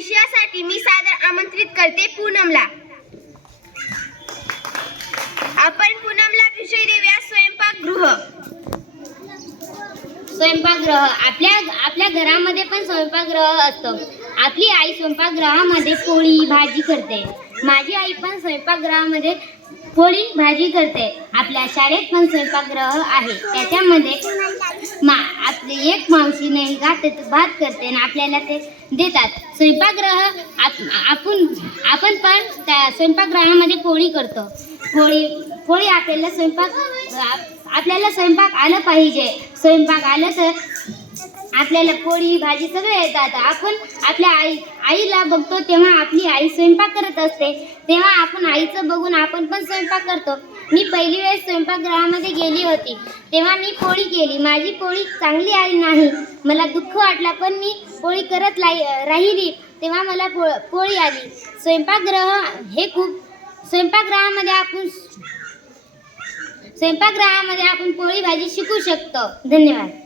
विषयासाठी मी सादर आमंत्रित करते पूनमला. आपण पूनमला विषय देऊया स्वयंपाकगृह. स्वयंपाकगृह. आपल्या आपल्या घरामध्ये पण स्वयंपाकगृह असतो. आपली आई स्वयंपाकगृहामध्ये पोळी भाजी करते. माझी आई पण स्वयंपाकगृहामध्ये पोळी भाजी करते. आपल्या शाळेत पण स्वयंपाकगृह आहे. त्याच्यामध्ये मा आपली एक मावशी नाही घात भात करते आणि आपल्याला ते देतात. स्वयंपाकगृह आप आपण आपण पण त्या स्वयंपाकगृहामध्ये पोळी करतो. पोळी पोळी आपल्याला स्वयंपाक आपल्याला स्वयंपाक आलं पाहिजे. स्वयंपाक आलं तर आपल्याला पोळी भाजी सगळे येतात. आपण आपल्या आई आईला बघतो तेव्हा आपली आई स्वयंपाक करत असते. तेव्हा आपण आईचं बघून आपण पण स्वयंपाक करतो. मी पहिली वेळेस स्वयंपाकगृहामध्ये गेली होती. तेव्हा मी पोळी केली. माझी पोळी चांगली आली नाही. मला दुःख वाटला पण मी पोळी करत लाई राहिली. तेव्हा मला पो पोळी आली. स्वयंपाकगृह हे खूप स्वयंपाकगृहामध्ये आपण स्वयंपाकगृहामध्ये आपण पोळी भाजी शिकू शकतो. धन्यवाद.